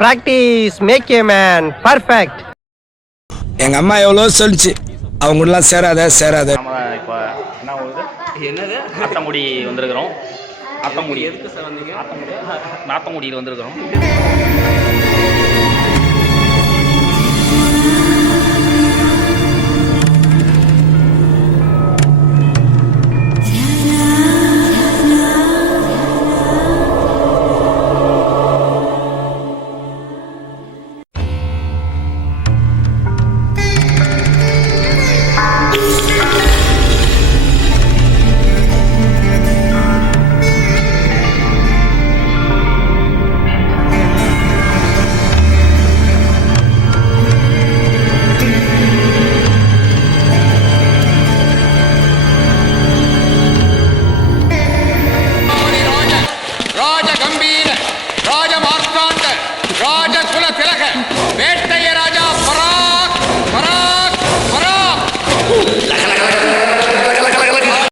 Practice make a man perfect. எங்க அம்மா எவ்வளோ சொல்லிச்சு, அவங்க எல்லாம் சேராத சேராத. நம்ம இப்போ என்ன ஊருக்கு என்னது ஆத்தங்குடி வந்திருக்கிறோம். ஆத்தங்குடி எதுக்கு சார் வந்தீங்க? ஆத்தங்குடியில் வந்திருக்கிறோம்.